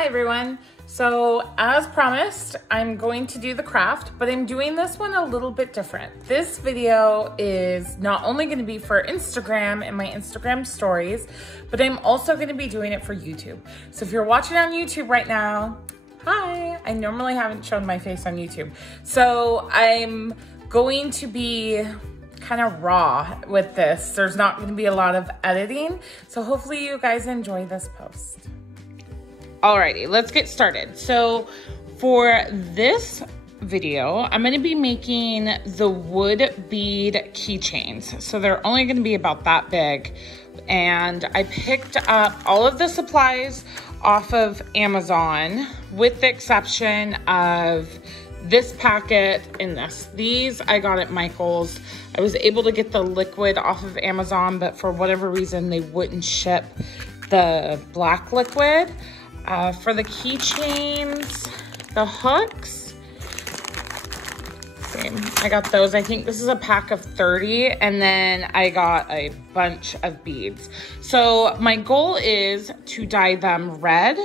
Hi everyone. So as promised, I'm going to do the craft, but I'm doing this one a little bit different. This video is not only going to be for Instagram and my Instagram stories, but I'm also going to be doing it for YouTube. So if you're watching on YouTube right now, hi, I normally haven't shown my face on YouTube. So I'm going to be kind of raw with this. There's not going to be a lot of editing. So hopefully you guys enjoy this post. Alrighty, let's get started. So for this video, I'm going to be making the wood bead keychains. So they're only going to be about that big. And I picked up all of the supplies off of Amazon with the exception of this packet and this. These I got at Michael's. I was able to get the liquid off of Amazon, but for whatever reason, they wouldn't ship the black liquid. For the keychains, the hooks, I got those. I think this is a pack of 30, and then I got a bunch of beads. So my goal is to dye them red,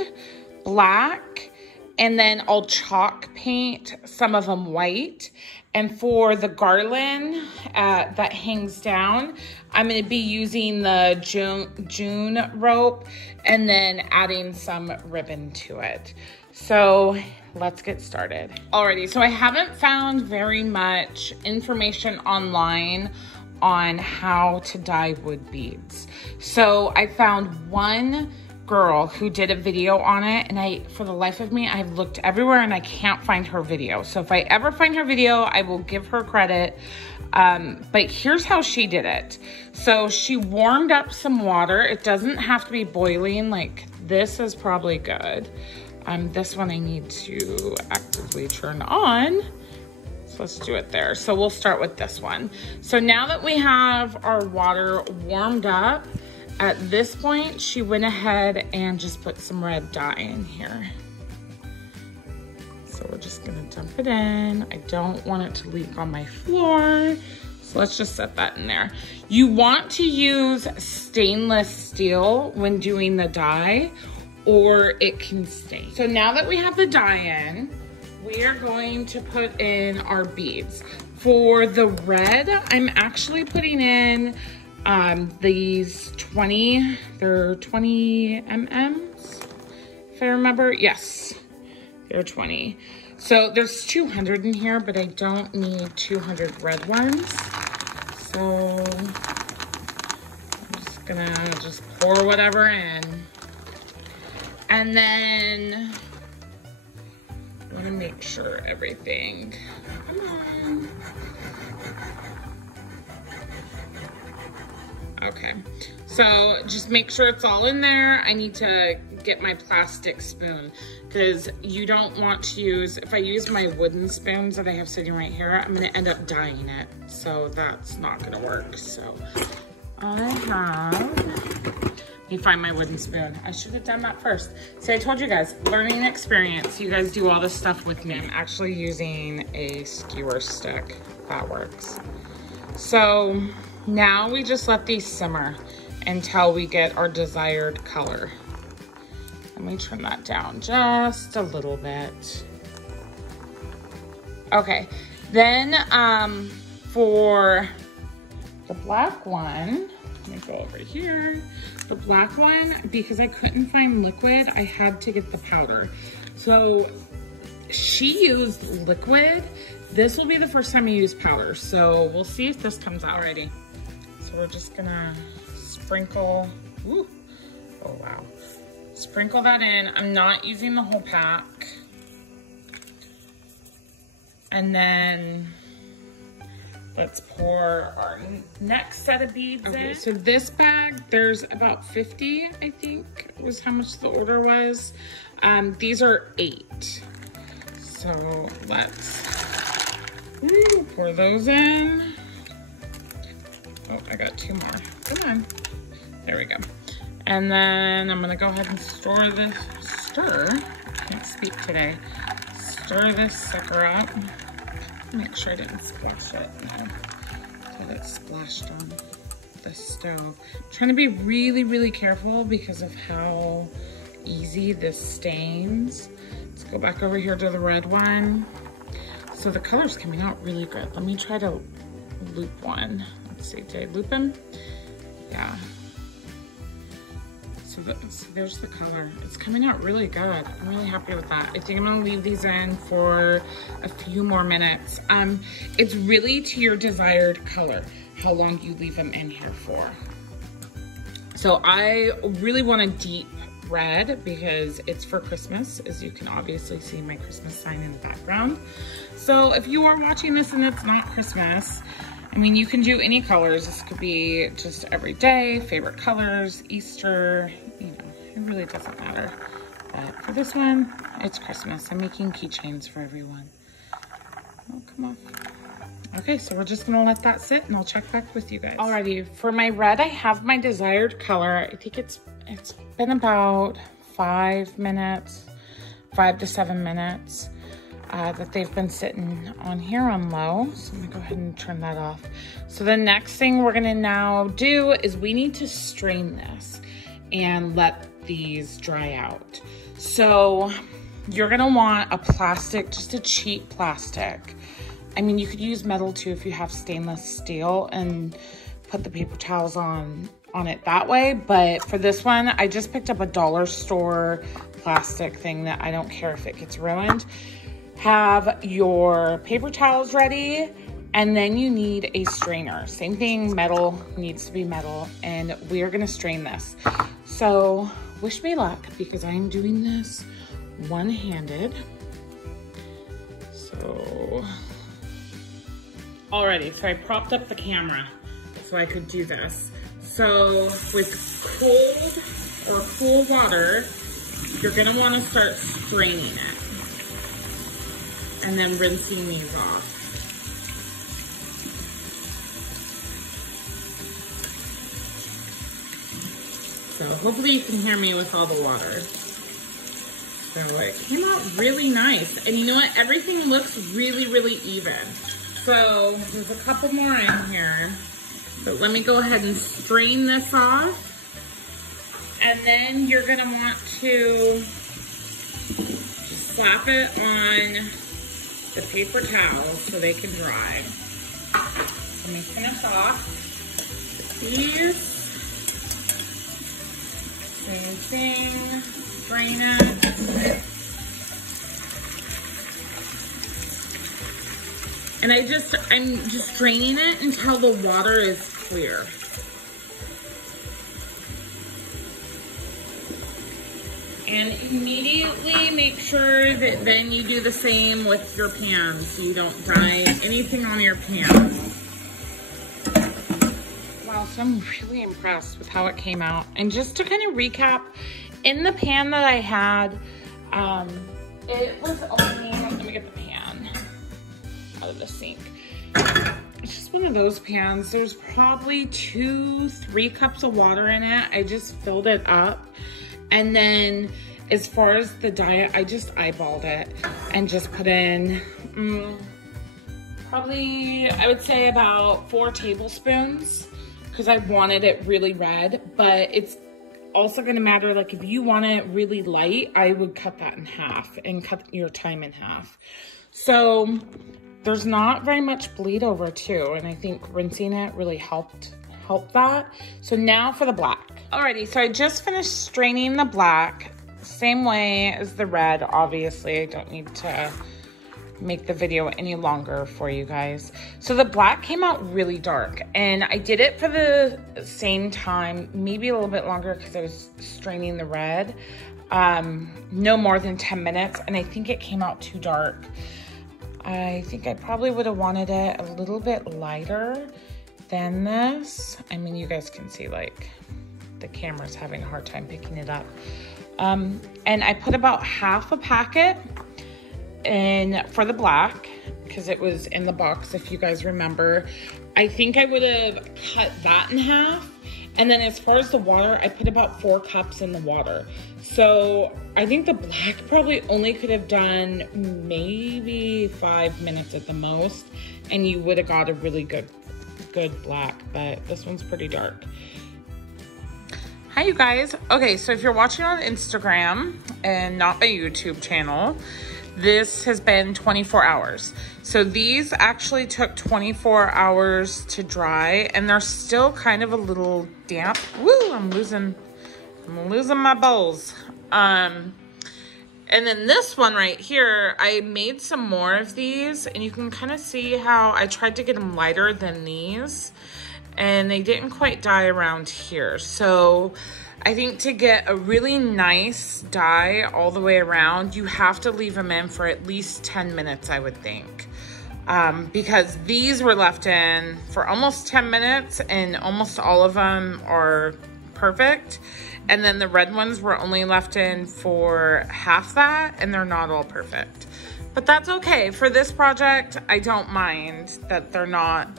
black, and then I'll chalk paint some of them white. And for the garland that hangs down, I'm going to be using the June rope and then adding some ribbon to it. So let's get started. Alrighty, so I haven't found very much information online on how to dye wood beads. So I found one girl who did a video on it, and for the life of me, I've looked everywhere and I can't find her video. So if I ever find her video, I will give her credit. But here's how she did it. So she warmed up some water. It doesn't have to be boiling. Like this is probably good. This one I need to actively turn on. So let's do it there. So we'll start with this one. So now that we have our water warmed up, at this point, she went ahead and just put some red dye in here. So we're just gonna dump it in. I don't want it to leak on my floor. So let's just set that in there. You want to use stainless steel when doing the dye, or it can stain. So now that we have the dye in, we are going to put in our beads. For the red, I'm actually putting in these 20, they're 20 mm's, if I remember. Yes, they're 20. So there's 200 in here, but I don't need 200 red ones. So I'm just gonna pour whatever in. And then I'm gonna make sure everything, come on. Okay, so just make sure it's all in there. I need to get my plastic spoon because you don't want to use, if I use my wooden spoons that I have sitting right here, I'm gonna end up dyeing it. So that's not gonna work. So I have, let me find my wooden spoon. I should have done that first. See, I told you guys, learning experience. You guys do all this stuff with me. I'm actually using a skewer stick. That works. So now we just let these simmer until we get our desired color. Let me turn that down just a little bit. Okay, then for the black one, let me go over here. The black one, because I couldn't find liquid, I had to get the powder. So she used liquid. This will be the first time I use powder. So we'll see if this comes out already. So we're just gonna sprinkle, ooh, oh wow. Sprinkle that in. I'm not using the whole pack. And then let's pour our next set of beads in. So this bag, there's about 50, I think, was how much the order was. These are 8. So let's pour those in. Oh, I got 2 more. Come on. There we go. And then I'm gonna go ahead and stir, I can't speak today. Stir this sucker up. Make sure I didn't splash it. No. So that splashed on the stove. I'm trying to be really, really careful because of how easy this stains. Let's go back over here to the red one. So the color's coming out really good. Let me try to loop one. Let's see, did I loop him? Yeah. So there's the color. It's coming out really good. I'm really happy with that. I think I'm gonna leave these in for a few more minutes. It's really to your desired color, how long you leave them in here for. So I really want a deep red because it's for Christmas, as you can obviously see my Christmas sign in the background. So if you are watching this and it's not Christmas, I mean, you can do any colors. This could be just every day, favorite colors, Easter, you know, it really doesn't matter. But for this one, it's Christmas. I'm making keychains for everyone. Oh, come on. Okay, so we're just gonna let that sit and I'll check back with you guys. Alrighty, for my red, I have my desired color. I think it's been about 5 minutes, 5 to 7 minutes. That they've been sitting on here on low. So I'm gonna go ahead and turn that off. So the next thing we're gonna now do is we need to strain this and let these dry out. So you're gonna want a plastic, just a cheap plastic. I mean, you could use metal too if you have stainless steel and put the paper towels on it that way. But for this one, I just picked up a dollar store plastic thing that I don't care if it gets ruined. Have your paper towels ready, and then you need a strainer. Same thing, metal needs to be metal, and we are gonna strain this. So wish me luck because I'm doing this one-handed. So, alrighty, so I propped up the camera so I could do this. So with cold or cool water, you're gonna wanna start straining it. And then rinsing these off. So hopefully you can hear me with all the water. So it came out really nice. And you know what? Everything looks really, really even. So there's a couple more in here. But let me go ahead and strain this off. And then you're gonna want to slap it on the paper towels so they can dry. Let me finish off these. Same thing, drain it. And I'm just draining it until the water is clear. And immediately make sure that then you do the same with your pans so you don't dye anything on your pans. Wow, so I'm really impressed with how it came out. And just to kind of recap, in the pan that I had, it was only, let me get the pan out of the sink. It's just one of those pans. There's probably 2-3 cups of water in it. I just filled it up. And then as far as the dye, I just eyeballed it and just put in probably, I would say about 4 tablespoons because I wanted it really red, but it's also gonna matter, like if you want it really light, I would cut that in half and cut your time in half. So there's not very much bleed over too, and I think rinsing it really helped that. So now for the black. Alrighty, so I just finished straining the black, same way as the red. Obviously, I don't need to make the video any longer for you guys. So the black came out really dark, and I did it for the same time, maybe a little bit longer because I was straining the red. No more than 10 minutes, and I think it came out too dark. I think I probably would have wanted it a little bit lighter than this. I mean, you guys can see like the camera's having a hard time picking it up. And I put about half a packet in for the black because it was in the box, if you guys remember. I think I would have cut that in half. And then as far as the water, I put about 4 cups in the water. So I think the black probably only could have done maybe 5 minutes at the most, and you would have got a really good black, but this one's pretty dark. Hi, you guys. Okay, so if you're watching on Instagram and not my YouTube channel, this has been 24 hours. So these actually took 24 hours to dry, and they're still kind of a little damp. Woo, I'm losing my bowls. And then this one right here, I made some more of these, and you can kind of see how I tried to get them lighter than these, and they didn't quite dye around here. So I think to get a really nice dye all the way around, you have to leave them in for at least 10 minutes, I would think. Because these were left in for almost 10 minutes, and almost all of them are perfect. And then the red ones were only left in for half that, and they're not all perfect. But that's okay. For this project, I don't mind that they're not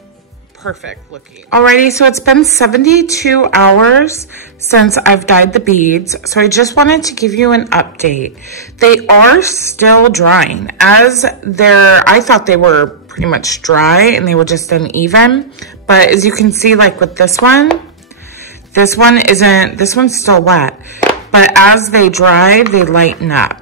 perfect looking. Alrighty, so it's been 72 hours since I've dyed the beads. So I just wanted to give you an update. They are still drying. I thought they were pretty much dry and they were just uneven. But as you can see, like with this one's still wet. But as they dry, they lighten up.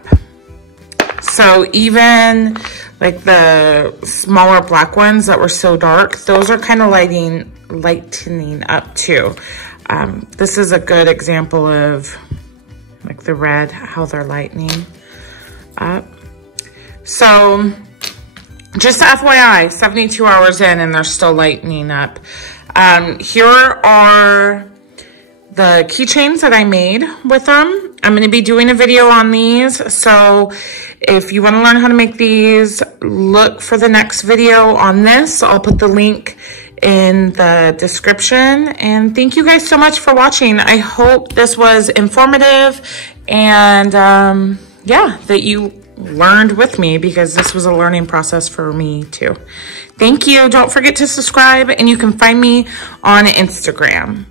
So even like the smaller black ones that were so dark, those are kind of lightening up too. This is a good example of like the red, how they're lightening up. So just FYI, 72 hours in and they're still lightening up. Here are the keychains that I made with them. I'm going to be doing a video on these. So if you want to learn how to make these, look for the next video on this. I'll put the link in the description. And thank you guys so much for watching. I hope this was informative and yeah, that you learned with me, because this was a learning process for me too. Thank you. Don't forget to subscribe, and you can find me on Instagram.